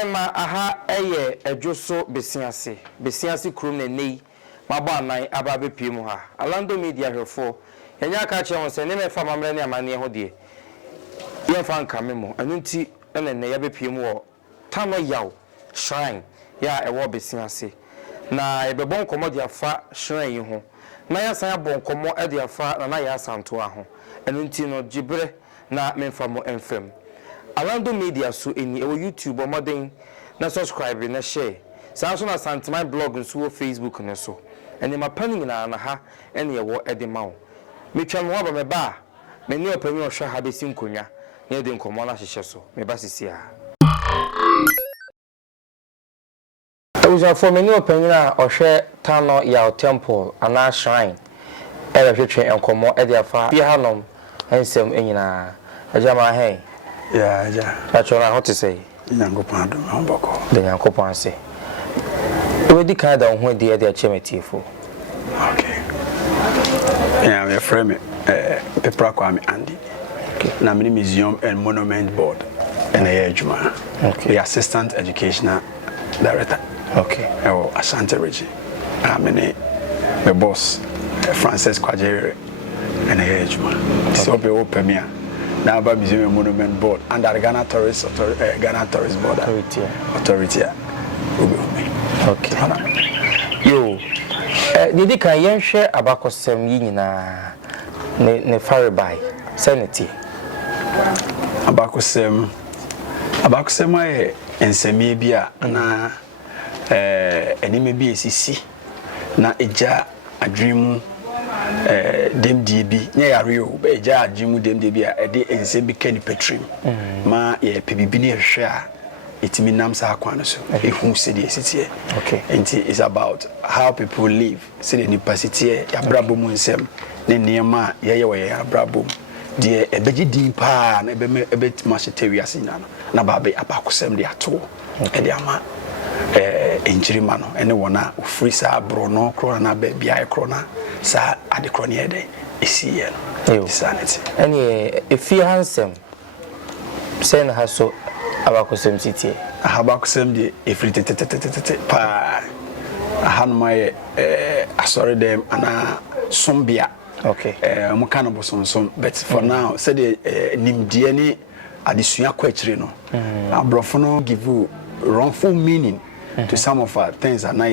Maima aha eye ejoso besiase krum na nei mabo anan ababe piem ha Alandu Media hwefo yenya ka che won se ne mefa mamre ne amane ho de ye fa nka memo anunti ene ya be piem wo Tano yaw shrine ya ewo besiase na ebebon komo de afa shrine yi ho na ya san abon komo e de afa na ya Asantuwaa ho anunti no gibre na memfa mo enfem Alandu Media so eni ewo YouTube modern na subscribe na share sanso na Santima blog nso Facebook ne so eni mapani na ha eni ewo edemawo metwa mo aba meba me ne opani ohwa ha besi nkonya ne de nkomo na hyehyɛ so meba sisi a Oja for me ne opani na ohwe Tano yaw temple ana shrine ebe hwetwe enkomo e de afa bi hanom ensem enyina ajama hen Yeah. That's what I want to say. Yankopon do mboko. The Yankopon say. We di kind of when the other chemity for. Okay. Yeah, we frame Pepra Kwame Andy. Okay. Na mini museum and monument board and Ejuma. Okay. The assistant educational director. Okay. Oh, Asantuwaa. Mini the boss Francis Kwajere and Ejuma. So be open me. Now about museum monument board under the Ghana Tourist Board Authority. Okay. Yo, did you can yen share abakosem yi nyina ne faribai sanity. Abakosem ay ensemi bia na enime bi esisi na eja adwemu demdie bi nya yare o be ja agimu demdie bi a ede ense bi kani petrim ma ye pebibi ne hwe a etimi nam sa akwan so ehu se de esitie. Okay. And it's about how people live se de nipasitie ya brabo mu nsem ne niema ye we ya brabo de ebeji din pa na ebe timashete wiase nyana na ba be abakosem de ato e de ama enjirima no ene wona ofri sa bro no kro na ba bia kro na sa ade kro ne ede esiye no sanity any if you handsome send her so abakosem titie abakosem de efri tete pa hanmaye asori dem ana sombia. Okay. Mo kan bo sonsom but for now said nimdie ni adesua kwachire no abrofo no give you wrongful meaning to some of our things that na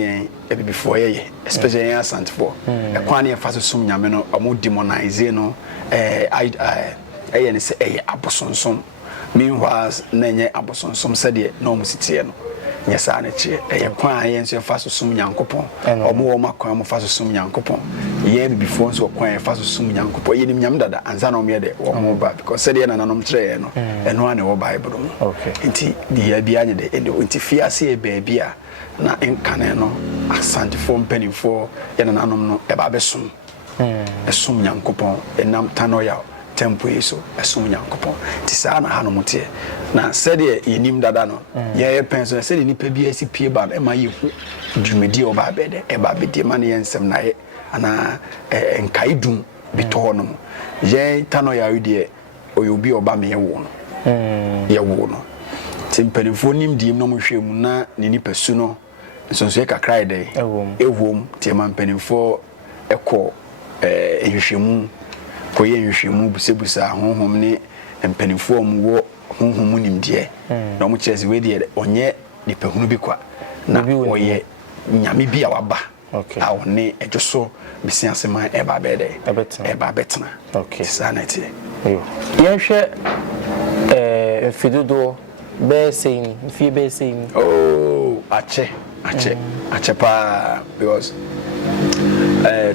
before especially in Asantuwaa e kwan e fa so sum nyame no omo demonize no ne say abosonsom meanwhile na nye abosonsom said no mo sitie no nyesa na chi e kwan ye nso fa so sum nyankopon omo wo makwan mo fa so sum nyankopon ye before nso kwan fa so sum nyankopon ye nim nyam dada anza na omo ye de wo mo ba because said ye na nanom kire no eno ane wo bible mo. Okay. Nti di ya bia nye de nti fiase e baabi a na enkane no Asantuwaa mpanimfo ye na nanom no e ba besum esum nyankopon enam Tano yaw tempo yeso esum nyankopon ti sa na hanom tie na said ye yenim dada no ye penso said ni pa bia si pie ba e ma ye hu dwumedi o ba be de e ba be de ma ne ensem na ye ana enkaidum bito no ye Tano yaw de oyobi oba me ye wo no ye wo no timpanifo nim dim no mo hwemu na ne ni pasu no nsonso ye kakra de ewom tiema mpanifo ekọ ehwehwemu koye nhwehwemu busebusa honhom ne mpanifo mu wo honhom nimdie na mo kyerese we de onye nipahunu bi kwa na oye nyame bi a waba. Okay. A woni edwoso bisiase man eba bede eba betna. Okay. Sanity. Yen hwe fidudo be saying fi be saying Oh, ache pa because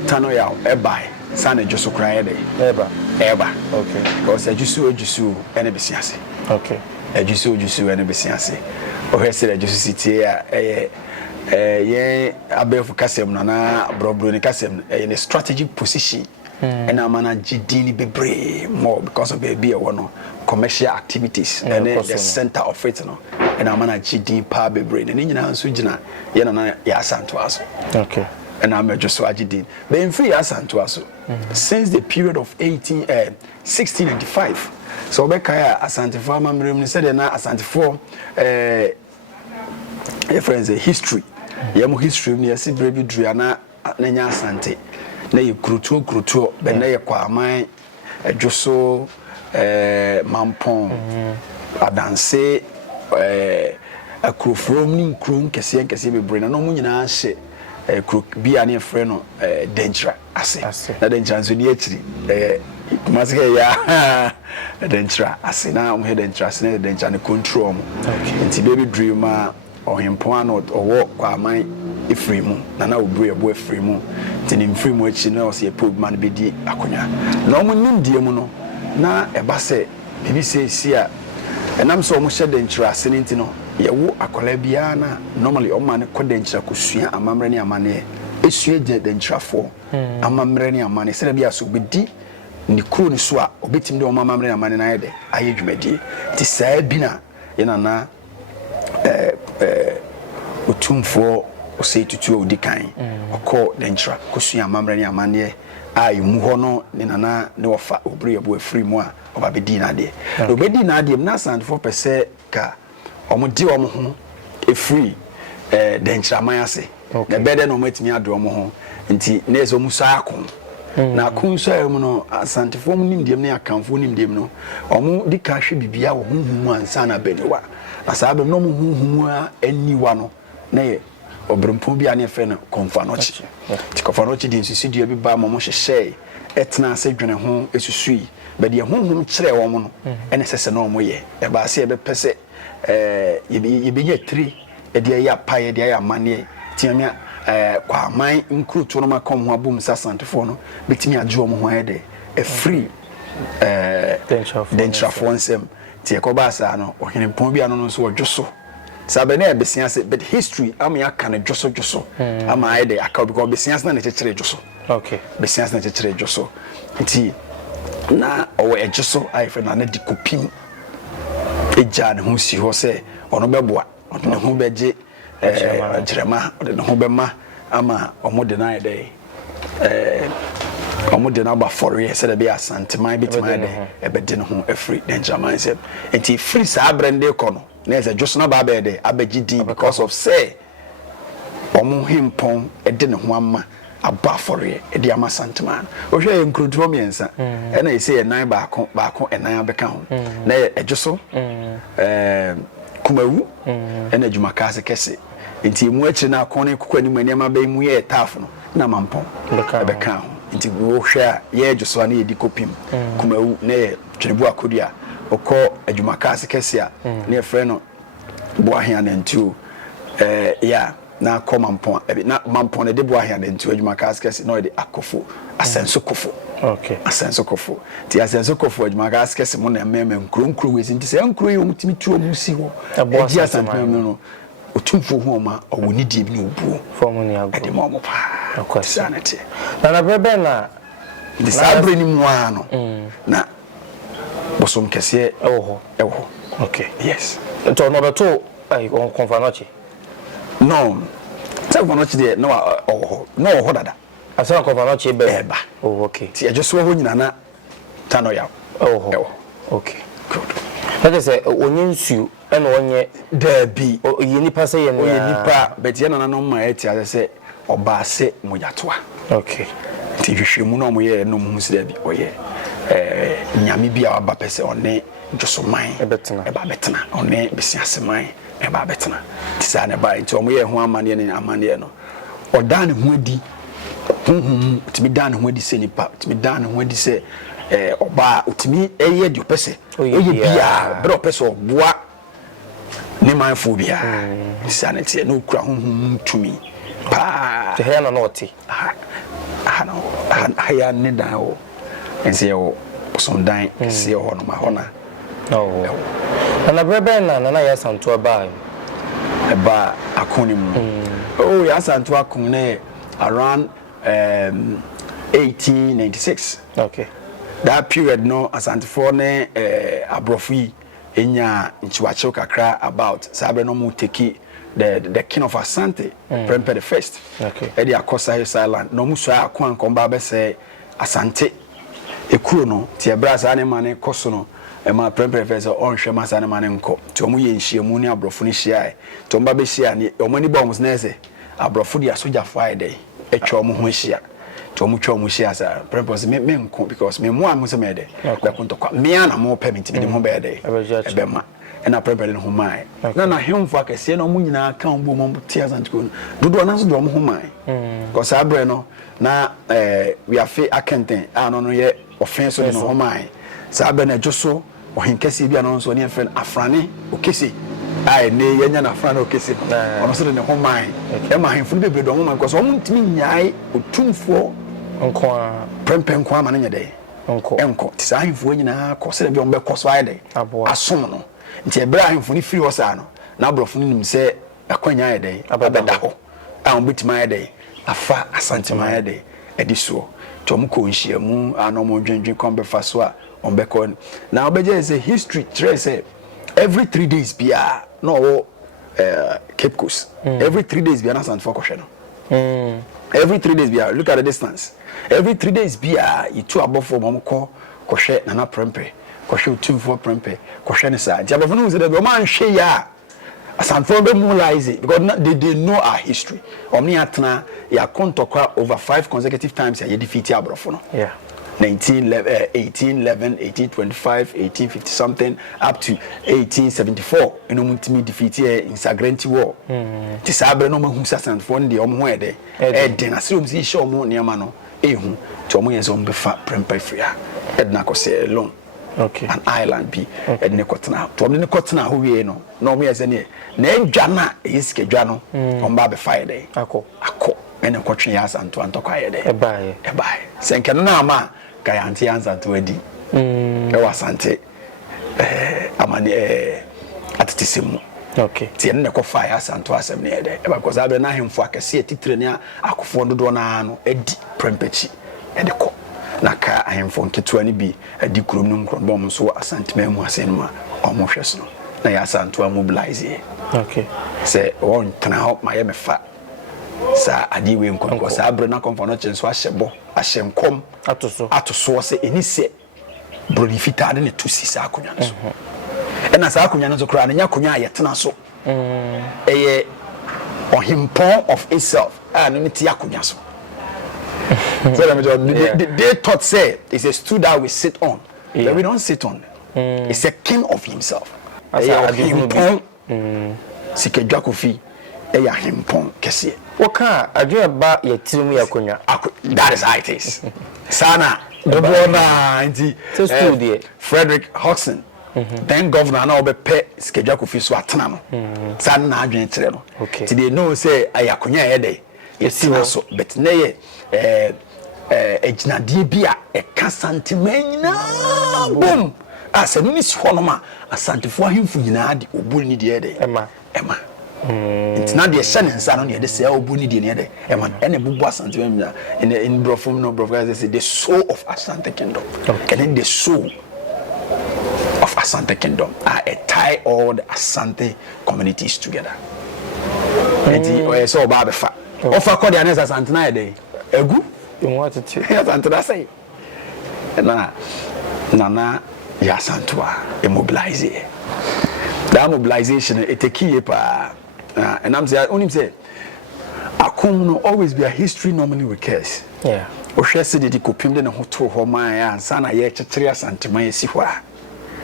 Tano yaw ebai sana joso kraye de eba. Okay. Because ejusu ene bisiase. Okay. Ejusu ene bisiase. O hwese ejusu sitie a ye abefu kasem na brobro ni kasem in a strategic position and amana gidini bebre more because of baby one commercial activities and the center of it no and amana gidi pa bebre ni nyina nso gina ye na ya Asantuwaa. Okay. And I'm just so agitated. But in free Asantuwaa since the period of 1695 so Bekaya Asantuwaa mamrem said na Asantuwaa friends a history yam history ni yesi brevi dua na nya asante na ye krutuo be na ye kwaman adwoso mampon adanse akrofrom ni krom kese bebre na no mu nyina hye krok bia ne frɛ no danger ase na danger nso ni akiri masika ya danger ase na mo he danger ase na danger ne control mo nti baby dream a ohempo ano owo kwaman efremu na obru ebo efremu nti ne mfremu achi na o se probe man be di akonya na o mo nimdie mu no na eba se bibi se si a enam so o mo hye danger ase ne nti no yewo akola bia na normally o man ko danger kosua amamre ne amane esua je danger fo amamre ne amane se bia so bedi ni kuro ni so a obetim de o amamre ne amane na yede ayedwumadi ti saa bi na ina na otumfo osei tutu odikan okọ danger kosua amamre ne amane a emu ho no ne nana ne ofa obri ebo afri mu a obabedi na de obedi na de na Asantuwaa pese ka omudi omo ho efri danger amayase na bede no matimi ado omo ho nti na ezo musa akon na kunso emu no Asantuwaa mu nimdiem ne akamfo nimdiem no omo di ka hwe bibia wo huhumu ansa na benewa na sabe no mu huhumu a aniwa no na ye obrempon bia ne fe no konfanochi ti konfanochi di nsusu dia bi ba mo hyehye etna ase dwene ho esusui be de huhum kire wo mo no ene sese no mo ye e ba se e be pese ye ye tri e de ya pa ye de ya mane tiamia kwa man nkruto no makom ho abum Asantuwaa no betimi ajo mo ho ede e free danger for nsem ti ekoba no ohene pon bia no so odwoso sabe na ebesiase but history am ya kan dwoso ama ede aka because besiase na chechere dwoso okay besiase na chechere dwoso nti na owo edwoso aife na na dikopim eja ne ho si ho se ono beboa ono ne ho beje jerema ono ne ho bema ama omode na ede omode na ba for ye se de be asanteman bitima de ebede ne ho afri danger mindset enti free sa brande ko no na eze just na ba be de abegidi because of say omo himpon ede ne ho ama aba for ye ede ama santeman o hwe nkrodro miensa e na ese ye nan baako enan abeka ho na ejoso kumawu ena djuma kase kese nti mu achi na akone kokani mani ma be mu ye taf no na mampon abeka ho nti wo hwe a ye ejoso na ye dikopim kumawu na ye twebu akodia okọ adwuma kase kese a na ye frɛ no bo ahia na ntu ya na kɔ mampon na mampon na de bo ahia na ntu adwuma kase kese na ye de akofo asenso kofo okay asenso kofo ti asenso kofo adwuma kase kese mo na meme nkronkro wezi nti se nkro ye omutimi tuo musi ho edi Asantuwaa no otumfo ho ma owoni die bi na obuo formu ni ago edi mo mo pa akwasanete na brebe na di sabre ni mu ano na bosom kese ewo okay yes to no beto ai on konfanochi no se konfanochi de no no dada asa konfanochi eba okay ti ejoso ho nyina na Tano ya okay good like I say onyensu ena onye dabi yeni pase ye o yeni pa betie na no ma eti ase obaase mojatoa okay ti hwehwemu no mo ye no mu si dabi oye nyame bia aba pese one joso man eba betena one besiase man eba betena ti sa ne ba nti o mo ye ho amane ne amane no oda ne ho adi timi dan ho adi se nipa timi dan ho adi se oba utimi eye di opese oye bia bro opese oboa ne manfo bia sa ne tie no kura ho tumi pa te he na noti no haya ne dan o ense o somdan se ho no ma hona na brebe na ya Asantuwaa ba akoni mu ya Asantuwaa kun ne around 1896 okay that period no Asantuwaa ne abrofi enya nchiwacho kakra about sabe no mu take the king of Asante Prempeh the first okay e dia Akosa His Island no mu so akwan komba be say Asante ekuro no tie brasa ne mane koso no e ma professor on hwe masa ne mane nko to mu ye nhyiamu ne abrofo ne hyiae to mba be hyia ne omani bombs na ese abrofo dia soja friday etwa mu ho hyia to mu twa mu hyia sa purpose me nko because me mo am se me de ba kunto kwa me ana mo permit me de mo be de e ma na prepare no homai na hemfo akese na mo nyina ka mbo mo tears and go dodo na so do mo homai because abre no na we are fe akenten no ye offense no homai sa abre na joso ohinkese bia no so ne friend afrane okese ai ne yenya na afrane okese ono so de ne homai e ma hemfo be be do homai because o mo ntimi nyaai otumfo nko a prempe nko ama ne nyede enko ti sa hemfo nyina ko se de bi o be koso ai de asom no nti ebra ahemfo ni firi hosa no na abrofo ni nim se akwanya ayede abeda ho a on bitima ayede afa Asantuwaa ayede ediso to mu ko nhyiamu ano mo dwendwen kon be fa so a on be kon na obeje is a history trace every 3 days bia no Cape Coast every 3 days bia na Asantuwaa ko hwe no every 3 days bia look at the distance every 3 days bia itu abofo mo ko hwe na prempe kwahwe otumfo prempe kwahwe ne sa nti abofo no se de o man hwe ya Asantuwaa be mobilize because they know our history omni atena ya kontokwa over 5 consecutive times ya defeat abrofo no 1911 1811 1825 1850 something up to 1874 eno muntimi defeat insurgency war ti sabre no mahu Asantuwaa ndi omho ede den asem si hye omho ne ma no ehu ti omho ye so mbefa prempe fria edna ko se alone. Okay. An island be at Nicotana. To the Nicotana who we know. No, me as any name Jana is Kedjano on Baby Friday. Ako, and a coaching yas and to Antoquia day. A buy. Senkanama, Gayanti answer to Eddie. There was Sante Amani at Tissimo. Okay. Tienco fire Asantuwaa 7 day. Because I've been him for a see titrenia, I could find the donano, Eddie Prempechi, and the cook. Naka ahemfo nketuani bi adi kurom no nkronbom so Asantuwaa mu asenma omohweso no na ya Asantuwaa mobilize okay se won tena ho maye mefa sa adi we nkon sa abre na konfo no chenso ahyebo ahyemkom atoso se enise broni fitade ne tusi sa akonya no so ena sa akonya no so kra na nya akonya ayetena so eye ohimpon of itself no ti akonya so. So they thought say it's a stool that we sit on, but we don't sit on. It's a king of himself. Sikejwakofi, eya himpon kesi. Waka adwe ba ye tirimu ya konya. That is how it is. Sana Dobona nti studio Frederick Hodgson. Then governor na obepe Sikejwakofi so atena no. Sana na adwen kire no. Ti they know say ayakonya ye dey. Yesina so but neye ejinade bia eka santimanyina bom asanu ni si honoma Asantuwaa himfu nyina de oburu ni de de ema it's not the shenansa no de say oburu ni de ne de ema ene bubu Asantuwaa in brofom no brof guys say the soul of Asante Kingdom and then the soul of Asante Kingdom are tie all the Asante communities together and so baba fa offer call the answer Asantuwaa dey egu in what it is Asantuwaa say na ya Asantuwaa immobilize that mobilization it a key pa and I'm say only say akum no always be a history normally recurs o hwe se de kopim de ne ho to ho man ya ansa na ye kyekere Asantuwaa esi ho a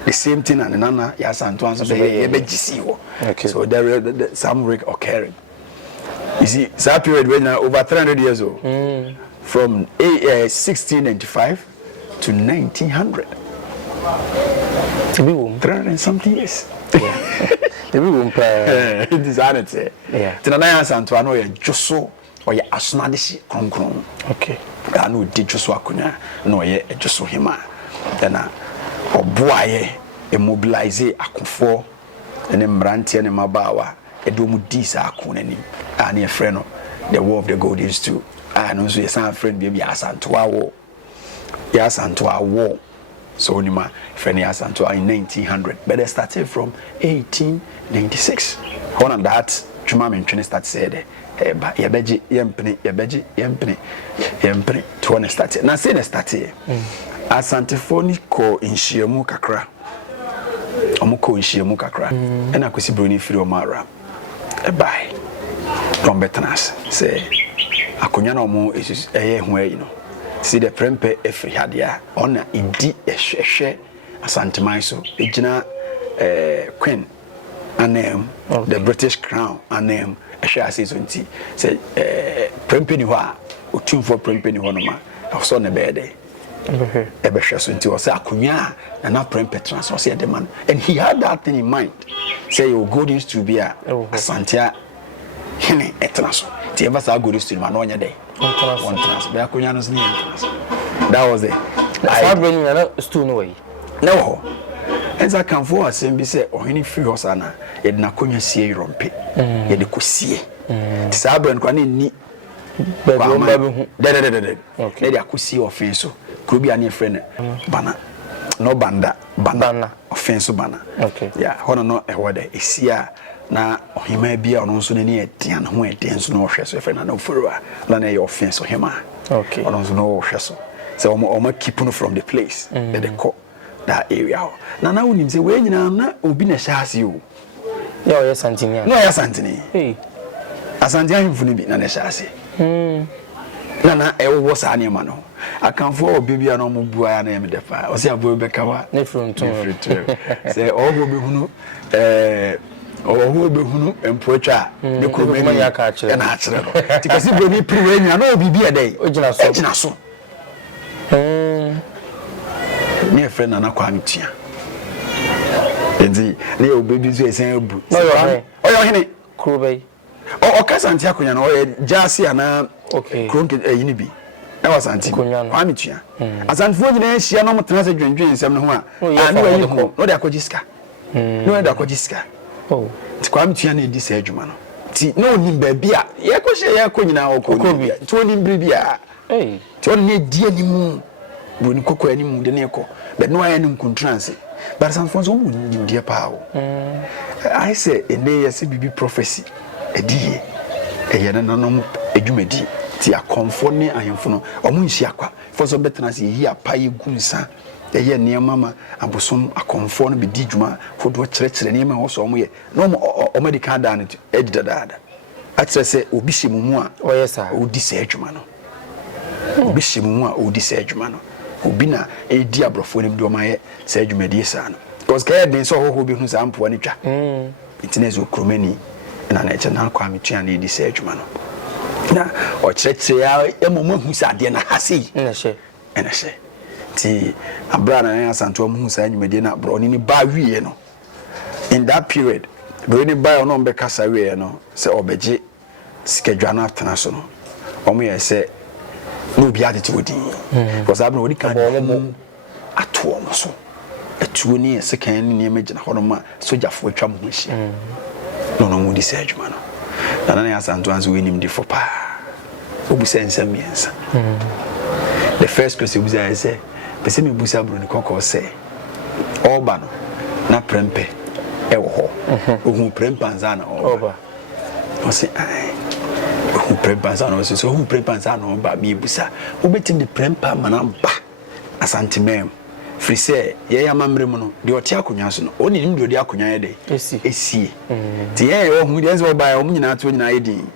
the same thing and nana ya Asantuwaa so be gisi ho so there some occurring. You see, that period when over 300 years old, from 1695 to 1900. 300 and something years. It is honesty. Tinanaya Asantuwaa no ye joso or ye asnadishi konkron. Okay. I know did joso akunya no ye joso hima. Then obuaye immobilize akufo ene mrantie ne mabawa edomu disa akunani. And a friend, the war of the golden stew. And also, a son friend, baby, Asantuwaa war. Asantuwaa war. So, Nima, friend, Asantuwaa in 1900. But they started from 1896. One of that, Juma mentioned that said, Yabeji, Yempene, to one started. Now, say they started. Asantuwaa ko nhyiamu kakra omko nhyiamu kakra ena kwesi broni firi omara ebai rombetnas say akonya na omo esus eye ho ayi no see the prempe efiri hadia ona idi ehwehwe Asantuwaa so ejina queen anem the British crown anem ehwe asezonti say prempe ni ho a otumfo prempe ni ho no ma so ne bede ebe so nti o say akonya na prempe trans o say the man and he had that thing in mind say you go this to be a Asantuwaa hene etnaso ti eva sa go this to man onya dey one trans be akonya no ni trans that was it I bring na stool no way no enza kan for asem bi say ohini free hosana ye de nakonya sie rompe ye de kosie ti sa brand kwa ni babu de okay de akosie offense so krobi ani friend bana no banda offense bana okay yeah hono no ehode esia na ohima bia ono nso ne etian ho etian so no hwe so friend na ofurwa na na offense ohima okay ono nso no hwe so omo keep no from the place that they call that area na unim say we nyina na obi na shaase o ya o ya santini no ya santini Asantuwaa himfuni bi na shaase na ewo sa ne ma no akanfo obi bia na omo bua ya na em defa o se abo be kawa ne front say obo be hunu owo be hunu empotwa ne kuromani aka akire na akire no tikasi broni priwe nya na obi bia dai o gina so ne friend na kwa mitia enti ne obebi zo esen abu no yo hene kurobei o kasantia konya no o jasi ana kronke yini bi e wasanti kwa mitia Asantuwaa nyina ehia no motena se dwendwen nsem no ho a ne wa yiko no de akojiska no de akojiska ti kwa mitia na edi se adwuma no ti no nim ba bia ye ko hye ye ko nyina o ko bi ti oni mbri bia ti oni ne die ni mu boni kokko ani mu de ne ko but no ayi nim contranse but Asantuwaa so mu nim die pa o I say ene ye se bibi prophecy edie eye na nanom edwumadi ti akonfo ne ahemfo no omu nhia kwa for so betena se hi apaye gunsa eye ne mama abosom akonfo no be di dwuma fodo kyerɛkyerɛ ne ma wo so omu ye no o medical dan edidada atre se obi hyemu a oyesa odi se adwuma no obi hyemu a odi se adwuma no obi na edi abrofo ne do ma ye se adwumadi sa no because kaya den so ho bi hu sa ampo ne twa itine okromani na na eche na kwa mitua na edi se adwuma no na o kyerɛkyerɛ ya emomo hu sa de na hase na hye ti abra na Asantuwaa mu hu sa adwumadi na bro ni ba wiye no in that period bro ni ba no mbe kasa wiye no se obeje sikadwa na atena so no omo ye se no bi ade ti wodi because abra wodi kan mo ato omo so atuo ni sekan ni ne magina hono ma sojafo atwa mo hye no mu di se adwuma no na Asantuwaa so wenim di for pa obusa nsam yensa the first question was I say pese me busa bro ni kokko say oba no na prempe e wo ho ohun prempa nza na oba o say ai ohun prempa nza na so ohun prempa nza na oba mi busa obetim the prempa manamba Asantuwaa free say ye ya mamre mu no de ote akonwa so no oni nim de odi akonwa ye de esie ti ye wo hu de enzo ba ya nyina to nyina ye din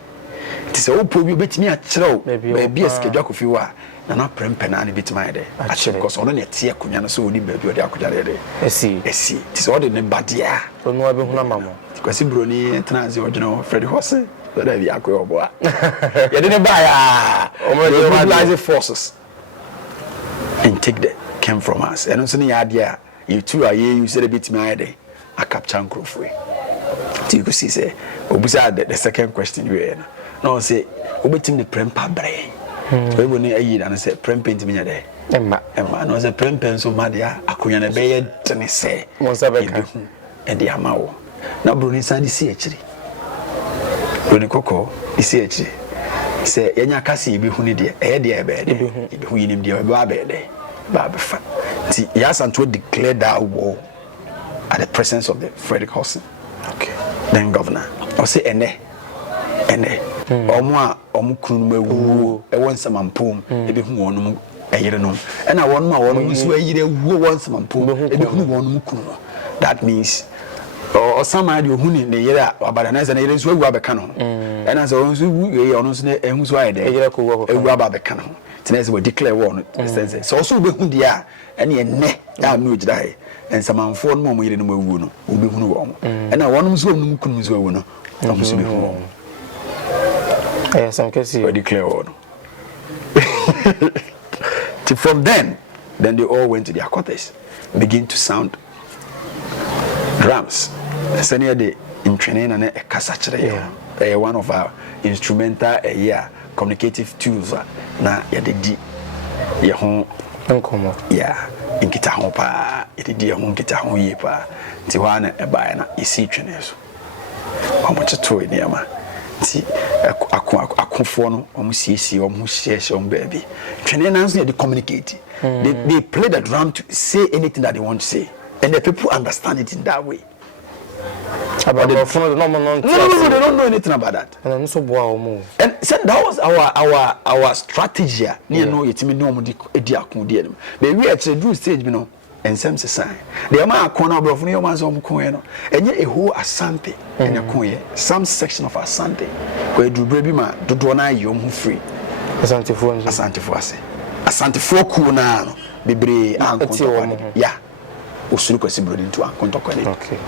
ti se wo probi obetimi a kyerɛw ba bi eskedwa kofi wa na prempe na ne bitimi ye de a kyerɛ because ono ne tie akonwa no so oni ba bi odi akonwa ye de esie ti se wo de ne badia onu abe hu na mamo kwasi broni transi ojino Freddy Horse da bi akoyo obo a ye de ne ba ya o mobilize forces and take the came from us and so the idea you two are you said a bit my idea a capture crofwe you could see say obusa the second question we no say obetim the prempa brain we woni ayi and say prempa ntimi nya de emma no say prempa so madia akonya na be ye tene say mo sabeka e de amawo na broni san di si akiri broni koko di si akiri say yenya kase ebi hu ni de e de e be de ebi hu yinim de e ba be de Babefa. See, Asantuwaa declared that war at the presence of the Frederick Horse, then governor. I say, ene. Omo a omo kunu mewu. E won samampom. Ebi hu wonu yere no and I want my one so yere wo once man po e be hu won mu kunu no that means or somebody who in the year about an answer is where we have a canon. And as I so we are also a who's why they about the canon. Tennis will declare one. So also be who they are and ye ne I knew it die. And some 4 more we didn't move will be who and I want them so no comes well no. Yes, I'm guessing we declare one. From then they all went to their quarters, begin to sound drums. Senior day in training and a cassette, one of our instrumental communicative tools. Na ya de ya hon nkomo ya inkita hon pa ya de ya hon kita hon yi pa ti wa na e ba na isi twene so omo cheto ni ama ti akonfo no omo siesie omo hyehyɛ omo baabi twene na nso they communicate. They play the drum to say anything that they want to say and the people understand it in that way. About the phone, no, they don't know anything about that. And so and said that was our strategy. You know, it's me no but we actually do stage, you know, and some sign. The amount corner of your man's own coin, and yet a whole Asante and a coin, some section of Asante, where do baby man do dona you free. Asantuwaa, Asantuwaa kuna bibre and yeah. Usuruko sibro into ankontokwane. Okay.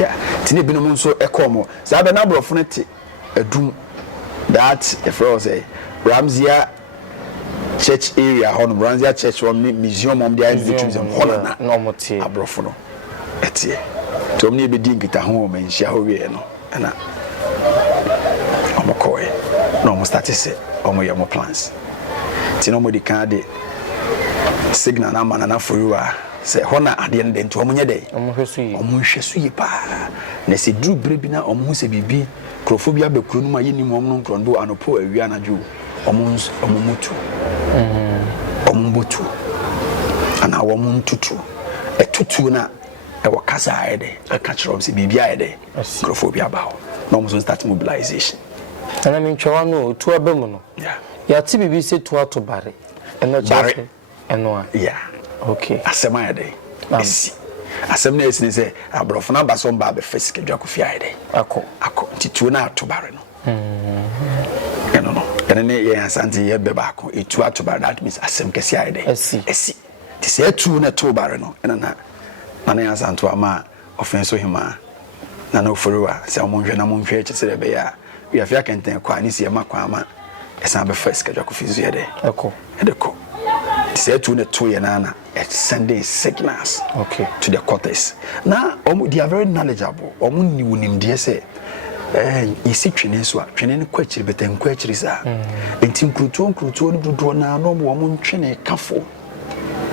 Yeah. Tini binom so ekomo. Sa be na brofo nete adum that if I say Ramzia church area hon Ramzia church one museum on the museum hon na moti abrofo no. Etie. To me be din kita ho ma nhia ho we no. Na omokoe. No mo start say omo ye mo plans. Tino mo di kan de signal na manana for you say hona ade ne nti omunye dey omunhwe so yi pa na se dru brebi na omun se bibi krofobia bekuru no ma yeni mo omno nkrondo anopo awia na ju omumutu omumbutu ana womuntutu etutu na e wakasa ayede aka kiro se bibi ayede krofobia ba ho na omun start mobilization ana min twa no tu abemu no ya ti bibi se tu ato bare eno bare eno a yeah. Okay. Asema ya dey. Esi. Asem na esi say abrofo na ba so mba be fisike dwako fia ya dey. Ako. Tituo na atobare no. Eno no. Ene ne ye Asante ye be ba ako. Etu atobare that means asem kesi ya dey. Esi. Ti say etu na atobare no. Ena na Asantuwaa ma offense hima. Na no foruwa say omonhwe na monhwe echi se be ya. We afia kenten kwa ni se ma kwa ama. Esa be fisike dwako fizu ya dey. Edeko. Say to the two yana sending signals to the quarters. Now they are very knowledgeable. Ni unim die say isi twene so a twene ne kwachiri beten kwachiri sa. Enti nkruto ni dodo na no mo ntwene kafo.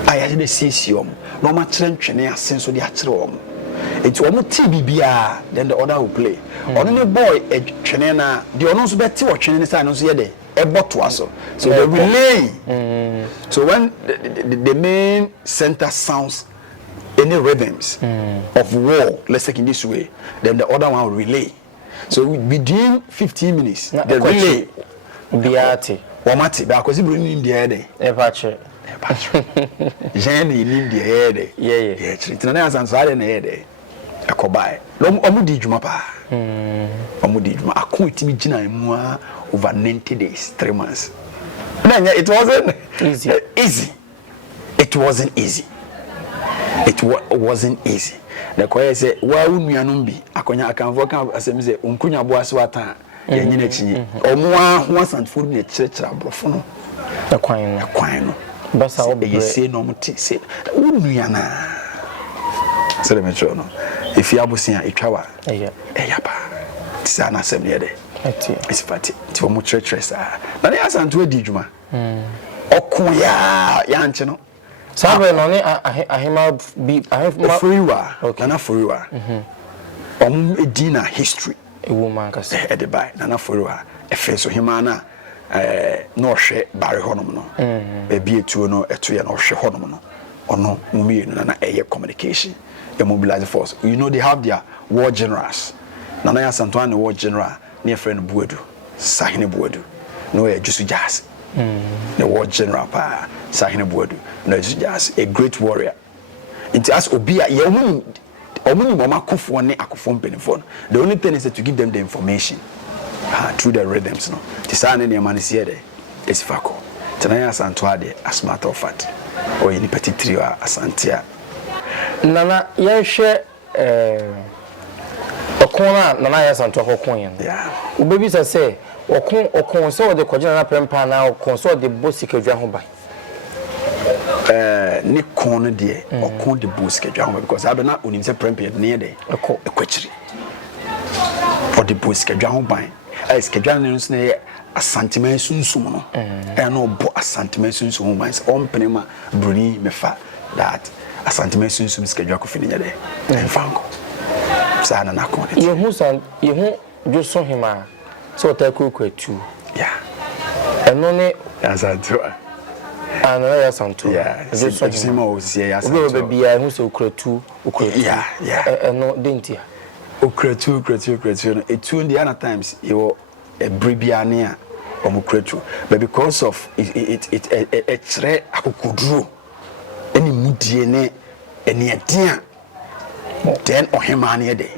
Aya de sisiom. No ma kyerɛ twene asenso de akyerɛ wɔn. Enti wɔn ti bibia then the other will play. Ono ne boy twene na de ono so beti wo twene ne sa no so ye de so the relay. So when the main center sounds any rhythms of war, let's take in this way, then the other one will relay. So within 15 minutes, the relay biati wamati because you bring in the head. Epache. Jenny in the head. Yeah. Tina Asantuwaa na head. Akobai. Omudi djuma pa. Omudi djuma. Akon itimi gina mu over 90 days, 3 months. It wasn't easy. It wasn't easy. It wasn't easy. The choir say, "Wa unuanum bi akonya akanfo kan asem say unkunya bo ase wata ye nyina chi omoa ho Asantuwaa ne kyerɛkyerɛ abrofo no kwan no basa obi ye say no muti say unuana say the metro no if you abusia etwawa eyaba tisa na asem ne de it's fatty ti omo kyerɛkyerɛ sa na ne Asantuwaa di dwuma okoya ya nche no sabe no ne ahema bi ahema furiwa na furiwa edina history woman ka say e de bai na furiwa efeso hema na no hwe bare honom no e bi etuo no eto ye no hwe honom no ono mumie no na eye communication e mobilize force. You know they have their war generals na Asantuwaa ne war general ne friend Buadu Sahine Buadu no e jusu jazz The war general pa Sahine Boadu. No, it's just a great warrior. It has Obia Omuni Mama Kufu ne Akufo Penifon. The only thing is that to give them the information through the rhythms. No, Tisane ne Manisiere is Fako. Tanaya Asantuwaa de as matter of fact. Or any petit trio Asantia. Nana yɛhwɛ ɔkona nana yɛ santo ɔkon yɛn o baby say ɔkon so de kɔgye na prempa na ɔkon so de bosikadwa ho ban ne kon de ɔkon de bosikadwa ho because abena onim sɛ prempa ne de ɛkɔkyiri for the bosikadwa ho ban ɛsikadwa ne nso ne asantema sunsum no ɛna ɔbɔ asantema sunsum ho ban sɛ ɔmpenema bruni mefa that asantema sunsum sikadwa ko fini nyade mfanko sana na ko yehu joso hima so takukwatu eno ne Asantuwaa anara Asantuwaa joso hima o sie ya Asantuwaa obe bia hu so ukratu eno dentia ukratu no etu ndi other times you a bribiane a omukratu but because of it tre akokuduro any mudie ne eni adia then ohemane de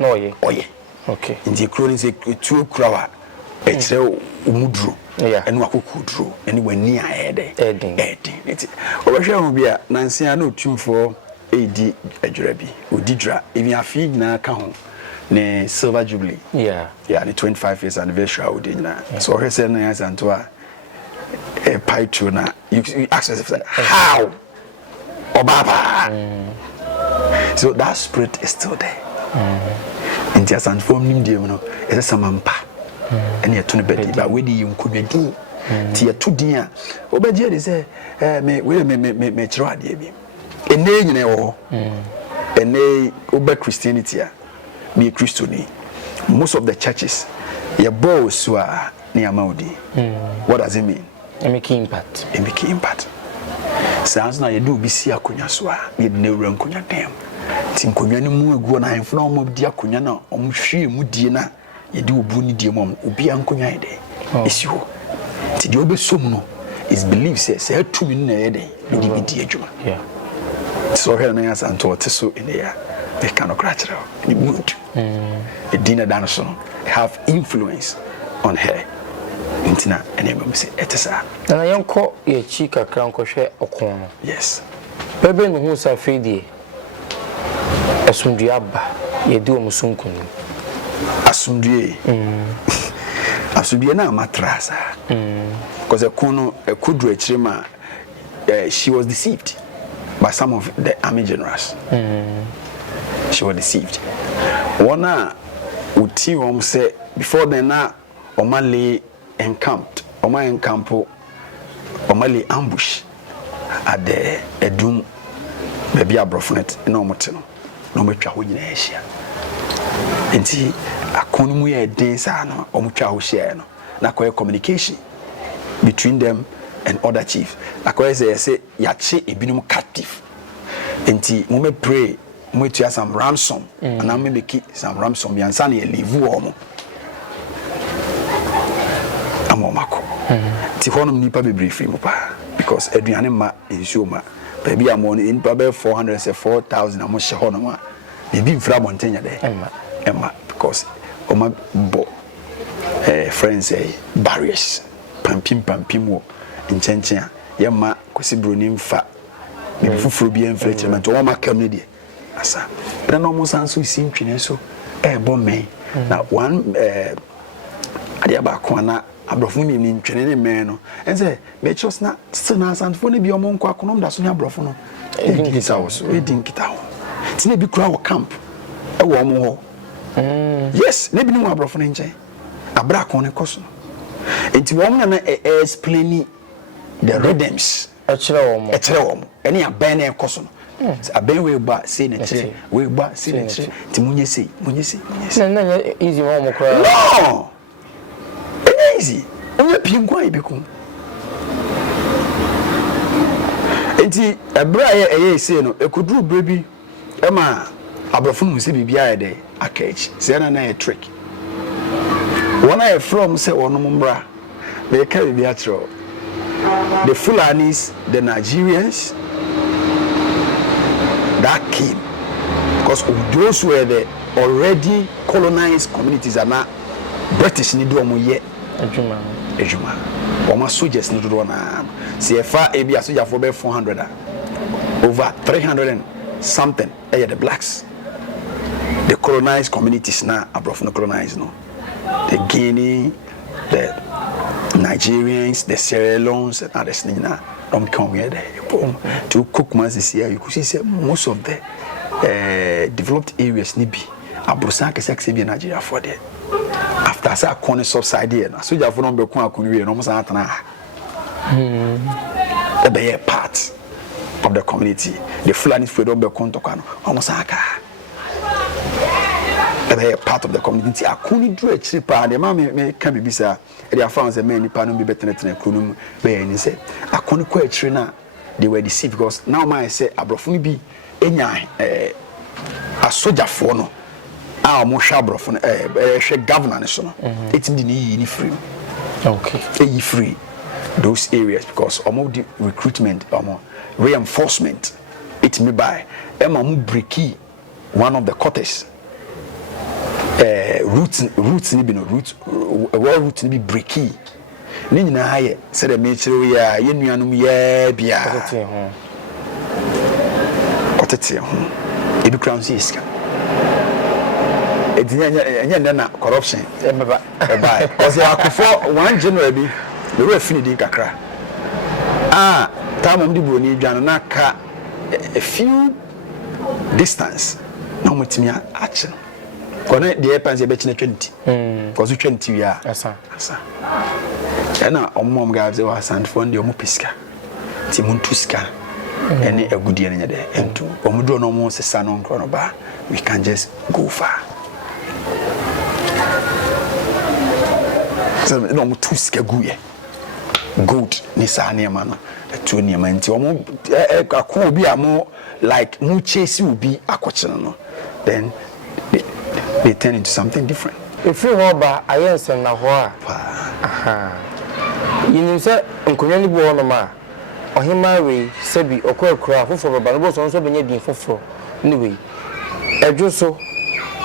oye okay ndi kroni se tu krawa tre umuduro enu akokuduro eni wani ayede edin eti obehwe ho bia nansia na otumfo edi adwurabi odidra even afi na ka ho ne silver jubilee the 25 years anniversary odina so he said na Asantuwaa paitu na you ask yourself how Obaba. So that spirit is still there. And just and from him, you know, it's a samampa. And you're to the bed, but where do you could do? Tia 2 dear. Obadia is a me try, dear. A name, you know, a name, Oba Christianity, be Christian. Most of the churches, your boss who are near Maudi. What does it mean? A making impact. A making impact. Sounds na yedu bisi akonya so a ye de nawura nkonya dem ti nkonya ne mu aguo na henfo na omo di akonya na omo hwie mu die na ye de obu ni die mom obi ankonya ye de esi ho ti de obesom no is believe say atumi na ye de di bidi adwuma so here na Asantuwaa teso in here they cannot crash her ni mood e dina dan so have influence on her Intina enema say etesa na yanko ye chi kakra nkohwe okon no yes bebe no hu sa fedie asundua ba ye di omusunkun asundue asundue na matrasa because ekudru echirima she was deceived by some of the army generals she was deceived one uti wom say before then na omale encamped omali ambush at the edum baby abrofnet no motino no metwa ho nyina ehia enti akonu mu ye den sa no omutwa ho share no na koy communication between them and other chiefs akoy say yache ebinum captive enti mo me pray mo tua some ransom and me make some ransom yansa na ye leave wo mo amomako ti honum nipa bebre free mo pa because aduane ma ensuo ma baby amon in probably 400 say 4000 amo hye honum a bibi mfra bontenya de emma because oma bo friends say barriers pampim wo nchenchen a yema kwesi broni mfa bibi fufuro bi enfrechement o ma kam ne de asa but no mo sanso isi ntwene so bo men na one ade aba ko na abrofo mi ntwene ne men no ense me chos na still na Asantuwaa ne bi omo nkwa akonom da so ne abrofo no edinta wo so edinkita ho tine bi kura wo camp e wo omo ho yes ne bi ni wo abrofo ne nche abra ko ne koso enti wo mo na explain the rhythms e kire wo mo ene aban na koso no aban we gba say ne kire we gba say ne kire ti munye sei na easy wo mo kura no easy onye pingwa ibiko enti ebra ye say no ekuduru brebi ema abrofo mu se bibia ye de akage say na na trick one I from say one mbra me ka bibia tro the Fulanis, the Nigerians that came, because those were the already colonized communities are not British need to yet. Ejuma. Oma soldiers need to do na. CFA AB soldier for 400 over 300 and something. The blacks. The colonized communities now abroad no colonized no. The Guinea, the Nigerians, the Sierra Leones, and others now don't come here. To cook months this year, you could see most of the developed areas need be abroad can Nigeria for there. After I say corner subside here, so you have no be kwa kunwi no mo san atana. Be part of the community. The Fulani freedom be kontokwa no almost aka. Be part of the community. Akuni do a chipa the man me can be bisa. They are found the many panu be better than kunum be any say. Akuni kwa chiri na they were deceived because now my say abrofuni bi enya a soldier for no. Our Moshabro from governor, it's in the free. Okay, free those areas because almost the recruitment, reinforcement, it me by Emma Mubriki, one of the quarters. Roots ni be no roots, roots ni be breaky. Nina haye said the nature ya yenuanum ye bia. Kotetie ho. Ebi crown siska. It's corruption. Because you have for 1 January, the way finishing kakra. Time of the boni janaka a few distance. No much me action. Connect the airplanes a betting 20. Because you 20 years. Asa. And now, mom guys, they were sent for the Omopiska. Timuntuska. And a good year in a day. And two. Omudo no more son on Chronobar. We can just go far. So no mo tuska guye good ni sa na ma no to ni ma nti omo akọ obi amo like mu chase obi akoche no then they turn into something different. If you hoba ayense na ho a aha yin se nkonwa ni bo no ma ohima we sebi okokura foforo ba no bo so benya din foforo ni we edwo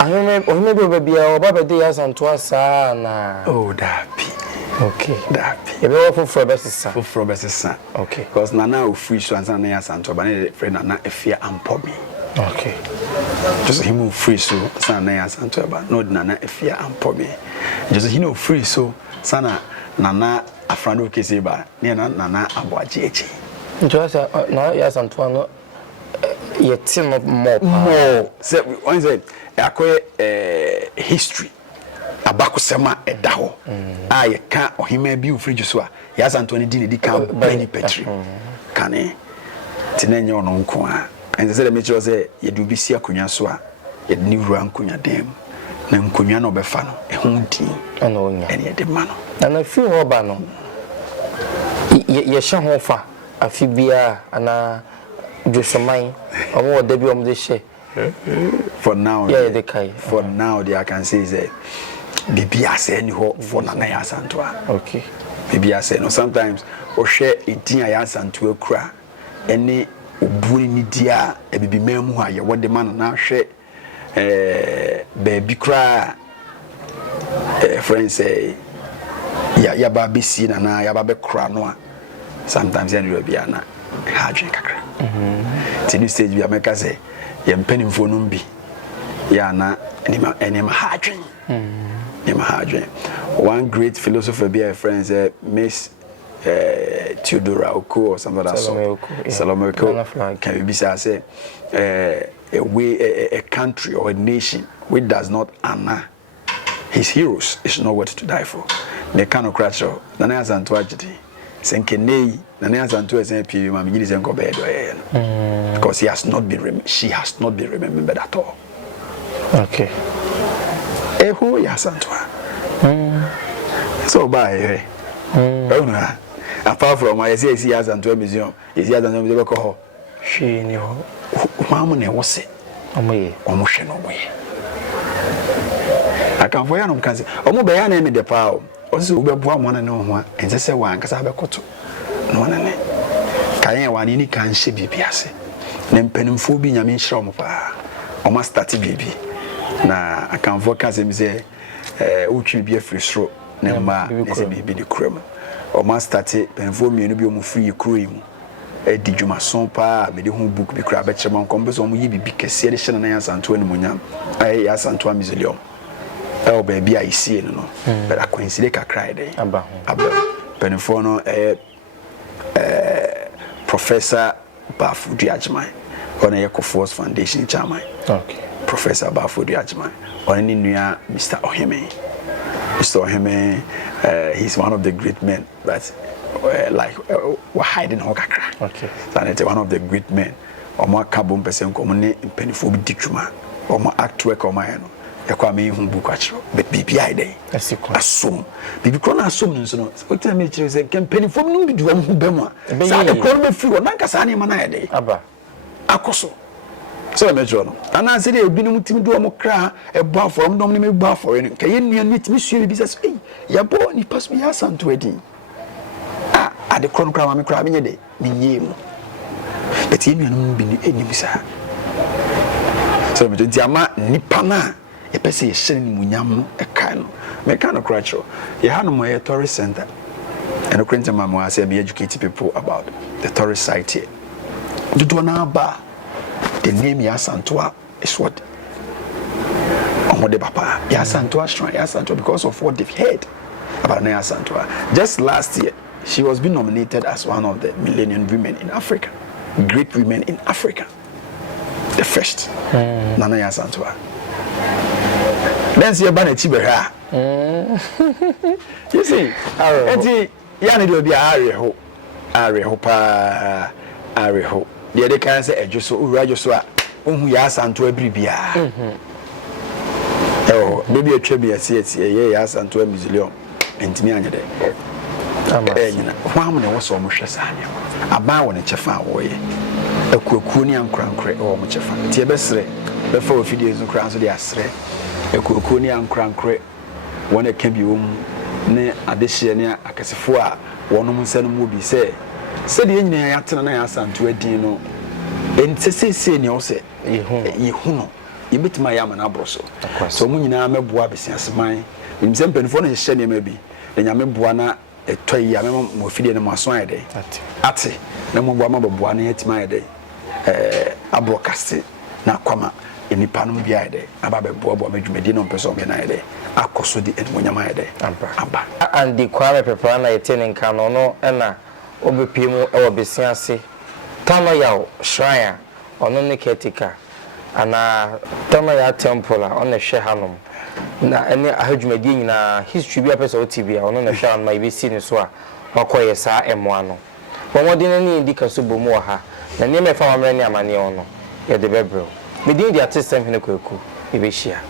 ohime be bia oba de Asantuwaa sa na dapi. Okay, dapi ebe wo foforo be sesa okay because nana o free so ansa na Asantuwaa ba na friend nana efia ampobi. Okay, just him free so sana na Asantuwaa ba no nana efia ampobi just him free so sana nana afrando kese ba ne nana aboaje echi njosa na Asantuwaa no yet more so one said akoye history abakosema edaho ye ka ohima bi ofriju so a Asantuwaa di ne di ka bani petri kane tinenye ono nko a enze se me chiro se ye du bi si akonya so a ye ni wura nkonya dem na nkonya no befa no ehudi ana onya ene de ma no na fi ho ba no ye hye ho fa afi bia ana Josoman omo de bi omo de hye. For now, they kai. For now, I can say that Bibia say any hope for Nana Asantuwaa. Okay. Bibia say no sometimes or share it in Asantuwaa cra any ubuni ni dia e bibi memu ha ye what the man now share baby cry friends say ya baby si na ya baby cry no sometimes ya no bia na hardware kakra. Till this stage we make say yempeni mfonum bi ya na enema hardware. One great philosopher be a friend say Miss Theodora Oko or something like that. Salome Oko can be say a country or a nation which does not honor his heroes is not worth to die for. They cannot crash out. Nana Asantuwaa jiti senkenei Nana Asantuwaa is NPV mami jini senko bedo because she has not been remembered at all. Okay. Who ya Asantuwaa? So bye. Apart from I see Asantuwaa museum, is Asantuwaa museum ko she ni ho. Mamu ne wose. Omoye. Omohwe no boye. Akanfo ya no mkanse. Omo be ya na me de pa o. Osi ube bua mo na ne ho a. Ense se wa nkasa be koto. no ne kan wani ni kan hye bibi ase ne mpanimfo bi nyame nhyira mo pa o ma start bibi na akanfo ka se mi se utwi bi afiri soro ne ma ese bibi di kram o ma start mpanimfo mienu bi o mu free kro yi mu di djuma son pa me de hu book bi kra ba kyerema nkom so mo yi bibi kese de hye na Asantuwaa ni munyam ya Asantuwaa museum o ba bia isi no but akwensire kakra ide aba penifo no Professor Bafudu Ajman on a Force Foundation chairman. Okay. Professor Bafudu Ajman on any nua Mr. Oheme. Mr. Oheme, he's one of the great men that we're hiding Hokakra. Okay. So one of the great men. Omo kabom person komune penifo bi ditwuma. Omo act work omo no. Ekwa me hu book achiro but BPI dey asum bibi kro na asum nso no o tell me chire say campaign fom no bi do am hu bem a sa de kro me free na nka sa na na ya dey aba akoso so me jo no ana se de obi no mutimi do am kra e bo aforo dom ne me bo aforo no kaye nua no mitimi sue bi say eh ya bo ni pass me ya Asantuwaa din a de kro no kra ma me kra me nye de me yemu but ye nua no bi ni enim sa so me jo diama nipa na e pese ye hye ni munyam e kan no me kan no kracho ye ha no mo ye tourist center and okrenta mama wa say me educate people about the tourist site here do na ba the name ya Asantuwaa is what omode papa ya Asantuwaa shrine ya Asantuwaa because of what they've heard about na Asantuwaa. Just last year she was being nominated as one of the millennium women in Africa, great women in Africa, the first Nana Asantuwaa. Then see about a you see, Yanni will be a Ariho. The other can say, just so Rajoswa, who yas and to a bribia. Oh, maybe a tribute, yes, and to a museum, and to me on your day. One was almost a son. A bow and a chafan way. A Kukunian crown crate or much of fun. Tiabesre, before a few days of crowns of the Asre. A Kukunian crown crate, one a cabium, ne addition, a Cassifua, one woman said, would be say. Said the engineer after an Asantuwaa dino. And say, no, say, you bit my yam and abroso. So, Munina, me boa business mine. In some penfone is sending maybe. Then Yamen Buana, a toy Yamam, Mofidi and Massoy day. Ati, no more Buana at my day. Abrocasti, Nakama, in the Panum Biade, Ababe Bobo Medino Person Benide, Akosudi and Munyama day. And the Quara Pepana attending Canono, Anna. Obi pimu ewo besiase Tano ya shrine ono ne ketika ana Tano ya temple on the shehanum na ene ahadwumadi nyina history bi apesa otibia ono na hwan ma ibesi ne so a makoye saa emo ano womodi na ni indika so bomu ha na ne mefa wamre ne amane ono ye de bebro medin di artist hene kwaku ibehia